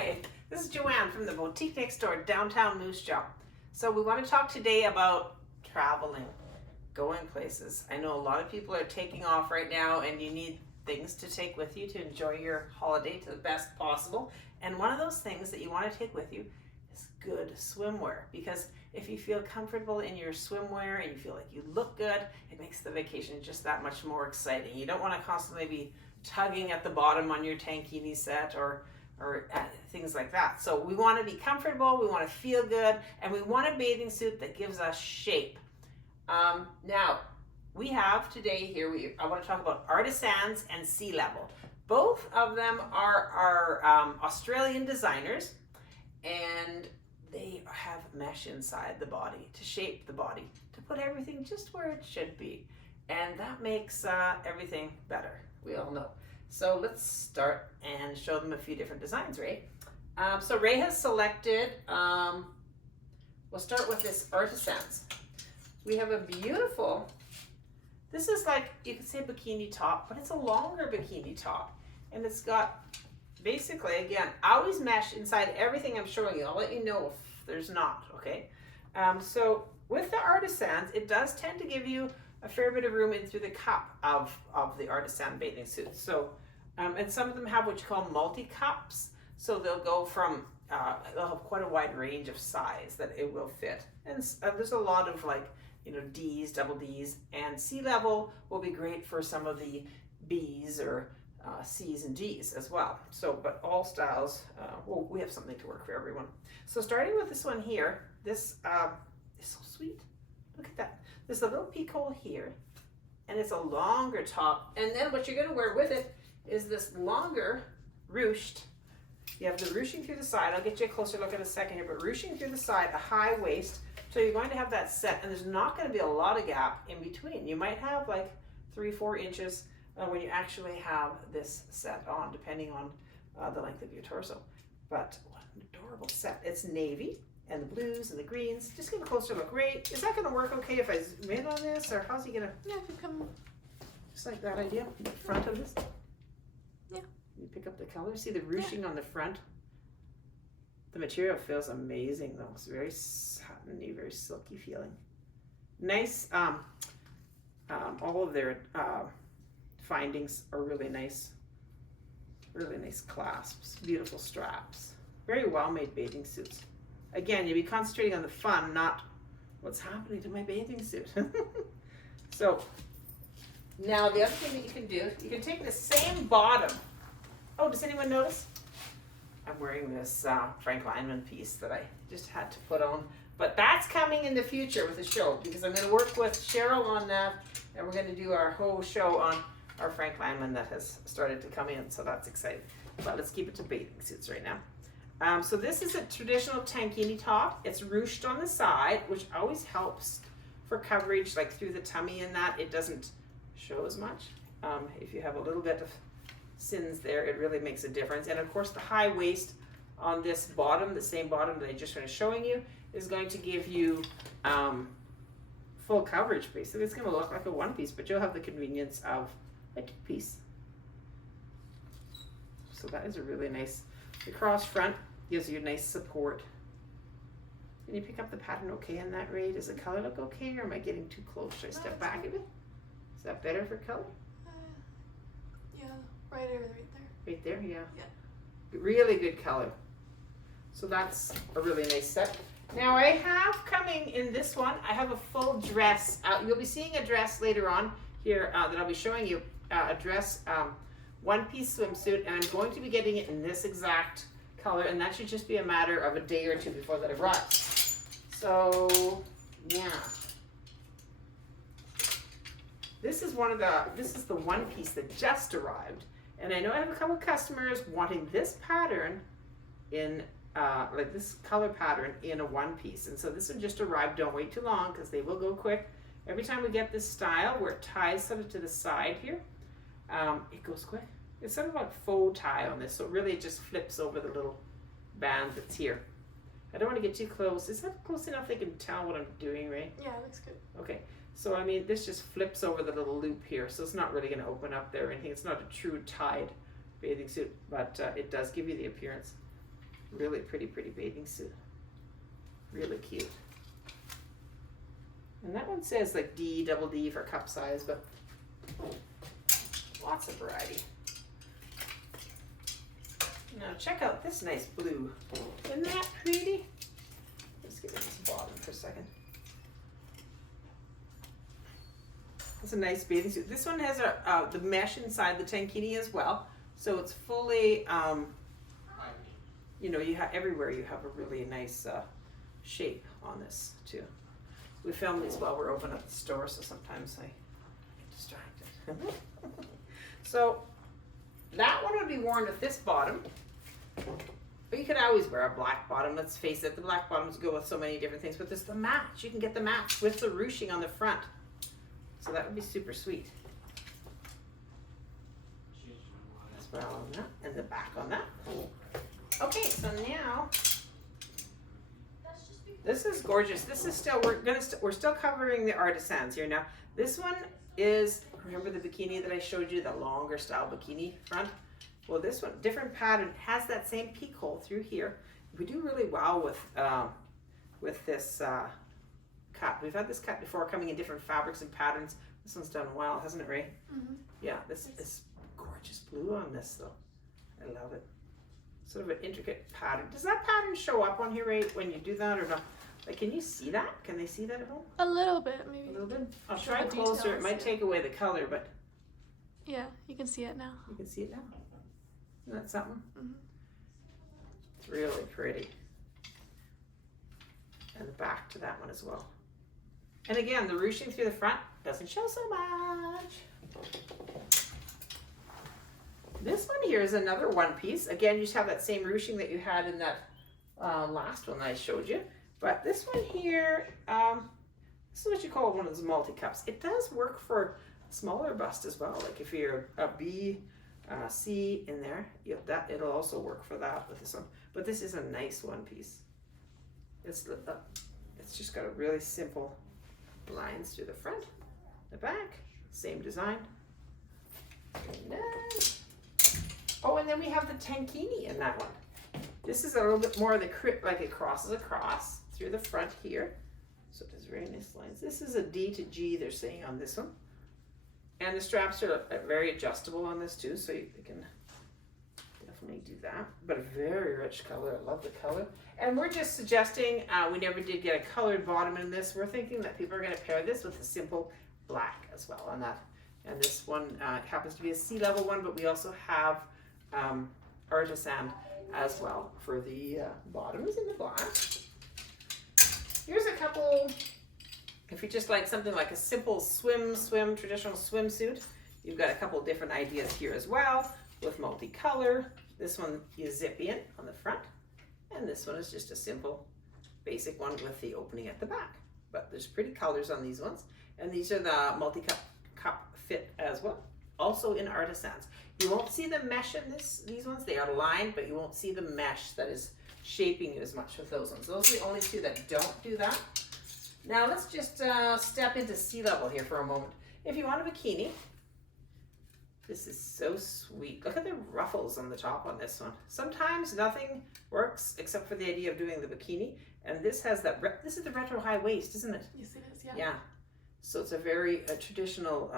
Hi, this is Joanne from the boutique next door, downtown Moose Jaw. So we want to talk today about traveling, going places. I know a lot of people are taking off right now and you need things to take with you to enjoy your holiday to the best possible. And one of those things that you want to take with you is good swimwear, because if you feel comfortable in your swimwear and you feel like you look good, it makes the vacation just that much more exciting. You don't want to constantly be tugging at the bottom on your tankini set or things like that. So we want to be comfortable, we want to feel good, and we want a bathing suit that gives us shape. Now, we have today here, I want to talk about Artesands and Sea Level. Both of them are Australian designers, and they have mesh inside the body to shape the body, to put everything just where it should be. And that makes everything better, we all know. So let's start and show them a few different designs, Ray. So Ray has selected, we'll start with this Artesands. We have a beautiful, this is like, you could say bikini top, but it's a longer bikini top. And it's got, basically, again, always mesh inside everything I'm showing you. I'll let you know if there's not, okay? So with the Artisans, it does tend to give you a fair bit of room in through the cup of the artisan bathing suits. So, and some of them have what you call multi-cups. So they'll go from, they'll have quite a wide range of size that it will fit. And there's a lot of like, you know, D's, double D's, and Sea Level will be great for some of the B's or C's and D's as well. So, but all styles, well, we have something to work for everyone. So starting with this one here, this is so sweet. Look at that. There's a little peek hole here, and it's a longer top. And then what you're going to wear with it is this longer ruched. You have the ruching through the side. I'll get you a closer look in a second here, but ruching through the side, a high waist. So you're going to have that set, and there's not going to be a lot of gap in between. You might have like 3-4 inches when you actually have this set on, depending on the length of your torso. But what an adorable set. It's navy. And the blues and the greens. Just give a closer look. Ray, is that going to work okay if I zoom in on this, or how's he going to? Yeah, if you come. Just like that idea, the front of this. Yeah. You pick up the color. See the ruching on the front. The material feels amazing though. It's very satiny, very silky feeling. Nice. All of their findings are really nice. Really nice clasps. Beautiful straps. Very well made bathing suits. Again, you'll be concentrating on the fun, not what's happening to my bathing suit. So, now the other thing that you can do, you can take the same bottom. Oh, does anyone notice? I'm wearing this Frank Lineman piece that I just had to put on. But that's coming in the future with the show, because I'm going to work with Cheryl on that, and we're going to do our whole show on our Frank Lineman that has started to come in, so that's exciting. But let's keep it to bathing suits right now. So this is a traditional tankini top. It's ruched on the side, which always helps for coverage, like through the tummy and that. It doesn't show as much. If you have a little bit of sins there, it really makes a difference. And of course the high waist on this bottom, the same bottom that I just finished showing you, is going to give you full coverage. Basically, it's going to look like a one piece, but you'll have the convenience of a two piece. So that is a really nice, the cross front gives you a nice support. Can you pick up the pattern okay in that, Ray? Does the color look okay, or am I getting too close? Should I step back a bit? Is that better for color? Yeah, right there. Right there, yeah. Yeah. Really good color. So that's a really nice set. Now I have coming in this one, I have a full dress. You'll be seeing a dress later on here that I'll be showing you. A dress, one-piece swimsuit, and I'm going to be getting it in this exact color, and that should just be a matter of a day or two before that arrives. So, yeah. This is the one piece that just arrived, and I know I have a couple of customers wanting this pattern in, like this color pattern in a one piece, and so this one just arrived. Don't wait too long, because they will go quick. Every time we get this style where it ties sort of to the side here, it goes quick. It's sort of like faux tie on this, so really it just flips over the little band that's here. I don't want to get too close. Is that close enough they can tell what I'm doing, Ray? Yeah, it looks good. Okay, so I mean, this just flips over the little loop here, so it's not really going to open up there or anything. It's not a true tied bathing suit, but it does give you the appearance Really pretty bathing suit. Really cute. And that one says like D, double D for cup size, but lots of variety. Now check out this nice blue. Isn't that pretty? Let's get rid of this bottom for a second. It's a nice bathing suit. This one has the mesh inside the tankini as well. So it's fully, you know, you have everywhere you have a really nice shape on this too. We film these while we're open at the store, so sometimes I get distracted. So that one would be worn with this bottom. But you could always wear a black bottom. Let's face it, the black bottoms go with so many different things. But there's the match. You can get the match with the ruching on the front. So that would be super sweet. As well on that, and the back on that. Okay, so now this is gorgeous. This is still we're still covering the Artesands here now. This one is, remember the bikini that I showed you, the longer style bikini front? Well, this one, different pattern, has that same peak hole through here. We do really well with this cut. We've had this cut before, coming in different fabrics and patterns. This one's done well, hasn't it, Ray? Mm-hmm. Yeah, this is gorgeous blue on this though. I love it. Sort of an intricate pattern. Does that pattern show up on here, Ray, when you do that or not? Like, can you see that? Can they see that at home? A little bit, maybe. A little bit? I'll Show try the closer. It details, might yeah. take away the color, but Yeah, you can see it now. you can see it now. Isn't that something? Mm-hmm. It's really pretty. And the back to that one as well. And again, the ruching through the front doesn't show so much. This one here is another one piece. Again, you just have that same ruching that you had in that last one I showed you. But this one here, this is what you call one of those multi-cups. It does work for smaller bust as well. Like if you're a B, C in there, it'll also work for that with this one. But this is a nice one piece. It's just got a really simple lines through the front, the back, same design. And then we have the tankini in that one. This is a little bit more of the like it crosses across through the front here. So it has very nice lines. This is a D to G, they're saying on this one. And the straps are very adjustable on this too, so you can definitely do that. But a very rich color, I love the color. And we're just suggesting, we never did get a colored bottom in this. We're thinking that people are gonna pair this with a simple black as well on that. And this one happens to be a sea level one, but we also have artisan as well for the bottoms in the black. Here's a couple, if you just like something like a simple traditional swimsuit, you've got a couple different ideas here as well with multicolor. This one you zip in on the front, and this one is just a simple basic one with the opening at the back. But there's pretty colors on these ones, and these are the multi-cup fit as well, also in Artesands. You won't see the mesh in these ones, they are lined, but you won't see the mesh that is shaping you as much with those ones. Those are the only two that don't do that. Now let's just step into Sea Level here for a moment. If you want a bikini, this is so sweet. Look at the ruffles on the top on this one. Sometimes nothing works except for the idea of doing the bikini. And this has that, this is the retro high waist, isn't it? Yes, it is, yeah. Yeah. So it's a very traditional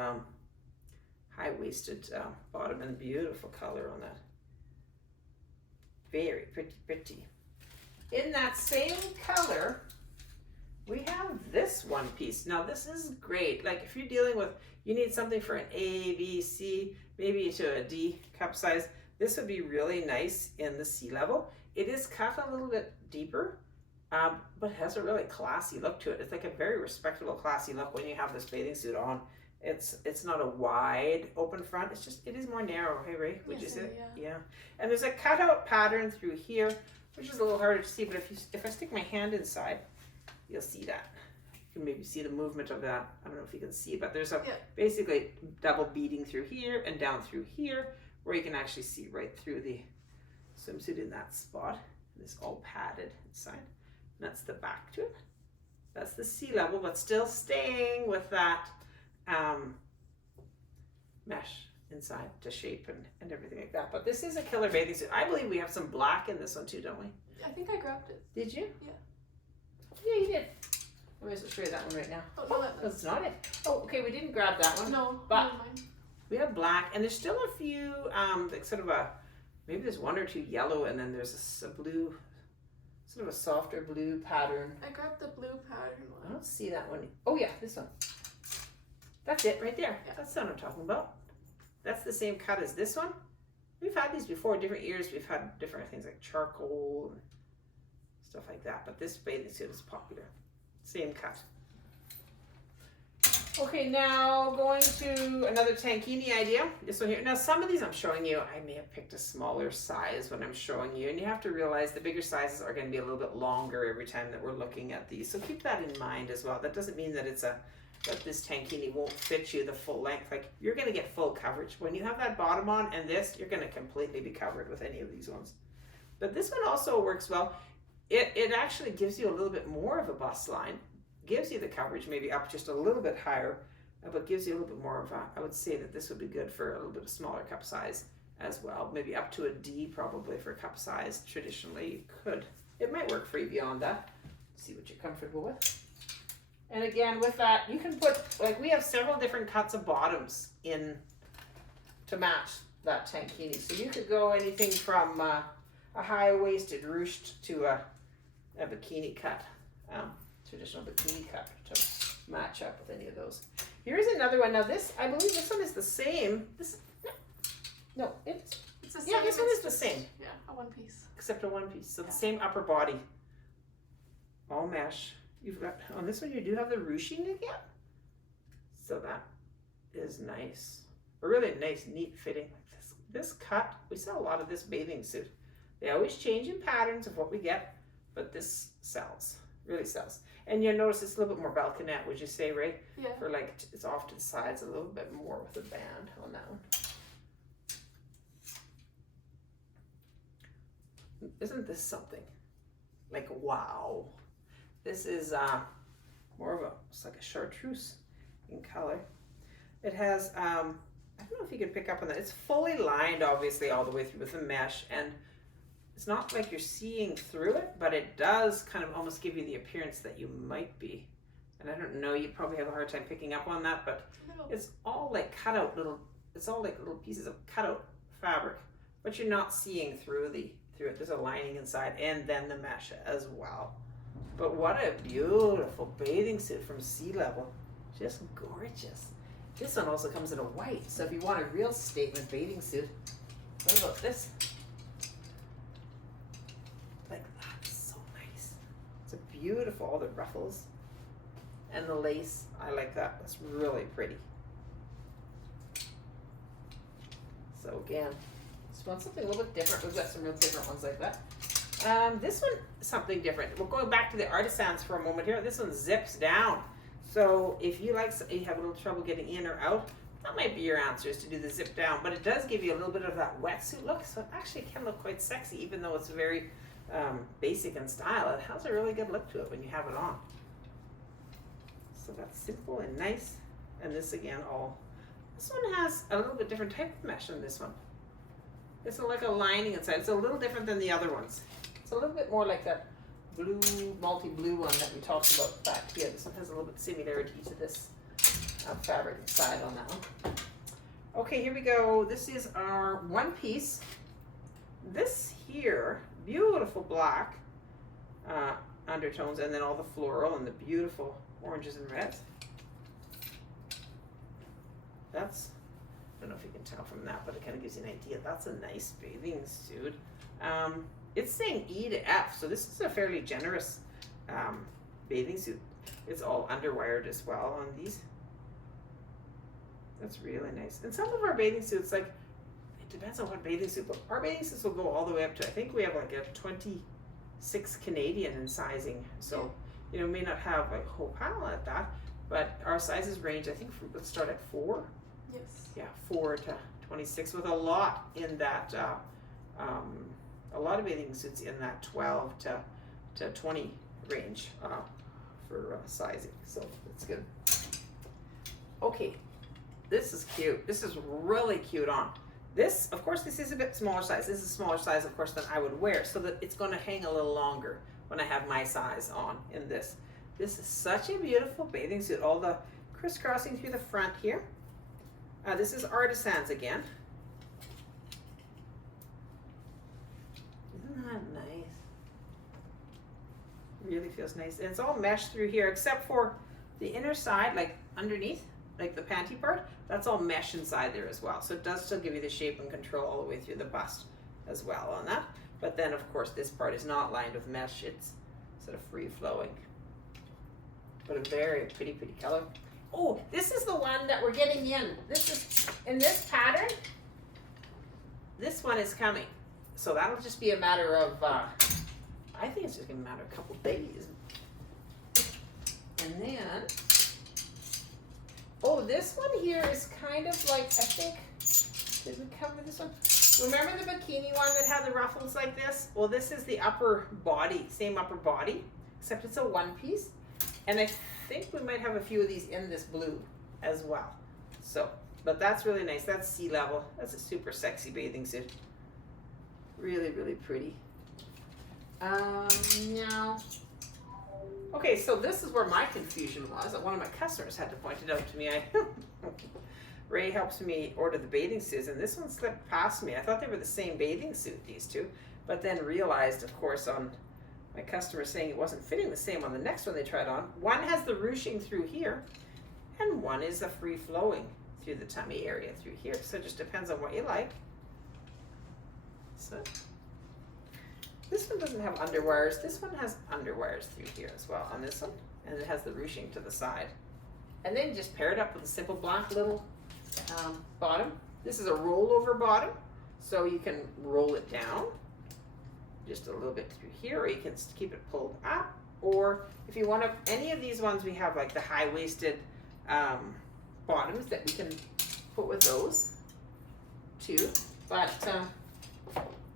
high-waisted bottom, and beautiful color on that. Very pretty. In that same color, we have this one piece. Now this is great. Like if you're dealing with, you need something for an A, B, C, maybe to a D cup size, this would be really nice in the Sea Level. It is cut a little bit deeper, but it has a really classy look to it. It's like a very respectable, classy look when you have this bathing suit on. It's not a wide open front. It is more narrow. Hey Ray, would you say? Yeah. And there's a cutout pattern through here, which is a little harder to see. But if I stick my hand inside, you'll see that. You can maybe see the movement of that. I don't know if you can see, but there's basically double beading through here and down through here, where you can actually see right through the swimsuit in that spot. It's all padded inside. And that's the back to it. That's the Sea Level, but still staying with that mesh inside to shape and everything like that. But this is a killer bathing suit. I believe we have some black in this one too, don't we? I think I grabbed it. Did you? Yeah. Yeah, you did. Let me just show you that one right now. Oh, no, That's not it. Oh, okay, we didn't grab that one. No, but never mind. we have black, and there's still a few, like sort of maybe there's one or two yellow, and then there's a blue, sort of a softer blue pattern. I grabbed the blue pattern I one. don't see that one. Oh yeah, this one. That's it right there. Yeah. That's what I'm talking about. That's the same cut as this one. We've had these before, different years. We've had different things like charcoal and stuff like that. But this bathing suit is popular. Same cut. Okay, now going to another tankini idea. This one here. Now some of these I'm showing you, I may have picked a smaller size when I'm showing you. And you have to realize the bigger sizes are going to be a little bit longer every time that we're looking at these. So keep that in mind as well. That doesn't mean that that this tankini won't fit you the full length. Like, you're going to get full coverage. When you have that bottom on and this, you're going to completely be covered with any of these ones. But this one also works well. It actually gives you a little bit more of a bust line. Gives you the coverage maybe up just a little bit higher, but gives you a little bit more of a, I would say that this would be good for a little bit of smaller cup size as well. Maybe up to a D probably for cup size. Traditionally, you could. It might work for you beyond that. See what you're comfortable with. And again, with that, you can put, like, we have several different cuts of bottoms in to match that tankini. So you could go anything from a high-waisted ruched to a bikini cut, traditional bikini cut to match up with any of those. Here's another one. Now this, I believe this one is the same. It's the same. Yeah, this one is the same. Yeah, a one piece. Except a one piece. So the same upper body. All mesh. You've got, on this one you do have the ruching again. So that is nice. A really nice, neat fitting like this. This cut, we sell a lot of this bathing suit. They always change in patterns of what we get, but this sells, really sells. And you'll notice it's a little bit more balconette, would you say, right? Yeah. For like, it's off to the sides a little bit more with a band on that one. Isn't this something? Like, wow. This is more of it's like a chartreuse in color. It has, I don't know if you can pick up on that. It's fully lined, obviously, all the way through with a mesh, and it's not like you're seeing through it, but it does kind of almost give you the appearance that you might be. And I don't know, you probably have a hard time picking up on that, but it's all like cut out little, it's all like little pieces of cut out fabric, but you're not seeing through it. There's a lining inside and then the mesh as well. But what a beautiful bathing suit from Sea Level. Just gorgeous. This one also comes in a white, so if you want a real statement bathing suit, what about this? Like, that's so nice. It's a beautiful, all the ruffles and the lace. I like that. That's really pretty. So again, just want something a little bit different. We've got some real different ones like that. This one is something different. We're going back to the Artesands for a moment here. This one zips down. So if you have a little trouble getting in or out, that might be your answer, is to do the zip down. But it does give you a little bit of that wetsuit look, so it actually can look quite sexy, even though it's very basic in style. It has a really good look to it when you have it on. So that's simple and nice. And this again, this one has a little bit different type of mesh than this one. It's like a lining inside. It's a little different than the other ones. It's a little bit more like that blue, multi-blue one that we talked about back here. This one has a little bit of similarity to this fabric inside on that one. Okay, here we go. This is our one piece. This here, beautiful black undertones, and then all the floral and the beautiful oranges and reds. That's, I don't know if you can tell from that, but it kind of gives you an idea. That's a nice bathing suit. It's saying E to F, so this is a fairly generous bathing suit. It's all underwired as well on these. That's really nice. And some of our bathing suits, like, it depends on what bathing suit, but our bathing suits will go all the way up to, I think we have like a 26 Canadian in sizing. So, you know, may not have like a whole pile at that, but our sizes range, I think, let's start at 4. Yes. Yeah, 4 to 26, with a lot in that, a lot of bathing suits in that 12 to 20 range for sizing. So that's good. Okay, This is cute. This is really cute on. This, of course, this is a bit smaller size. This is a smaller size, of course, than I would wear, so that it's going to hang a little longer when I have my size on in this. This is such a beautiful bathing suit. All the crisscrossing through the front here. This is Artesands again. Isn't that nice? Really feels nice. And it's all mesh through here, except for the inner side, like underneath, like the panty part, that's all mesh inside there as well. So it does still give you the shape and control all the way through the bust as well on that. But then, of course, this part is not lined with mesh. It's sort of free flowing. But a very pretty, pretty color. Oh, this is the one that we're getting in. This is in this pattern. This one is coming. So that'll just be a matter of, I think it's just gonna matter a couple days. And then, oh, this one here is kind of like, I think, did we cover this one? Remember the bikini one that had the ruffles like this? Well, this is the upper body, same upper body, except it's a one piece. And I think we might have a few of these in this blue as well. So, but that's really nice. That's Sea Level. That's a super sexy bathing suit. Really, really pretty. Now, okay, so this is where my confusion was. One of my customers had to point it out to me. Ray helps me order the bathing suits, and this one slipped past me. I thought they were the same bathing suit, these two, but then realized, of course, on my customer saying it wasn't fitting the same on the next one they tried on. One has the ruching through here, and one is a free flowing through the tummy area through here. So it just depends on what you like. So this one doesn't have underwires. This one has underwires through here as well on this one, and it has the ruching to the side. And then just pair it up with a simple black little bottom. This is a rollover bottom, so you can roll it down just a little bit through here, or you can keep it pulled up. Or if you want to, any of these ones we have like the high-waisted bottoms that we can put with those too. But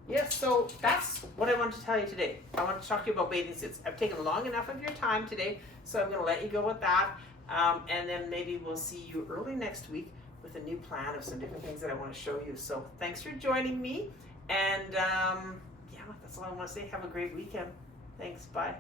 yes, so that's what I wanted to tell you today. I want to talk to you about bathing suits. I've taken long enough of your time today, so I'm going to let you go with that. And then maybe we'll see you early next week with a new plan of some different things that I want to show you. So thanks for joining me. And yeah, that's all I want to say. Have a great weekend. Thanks. Bye.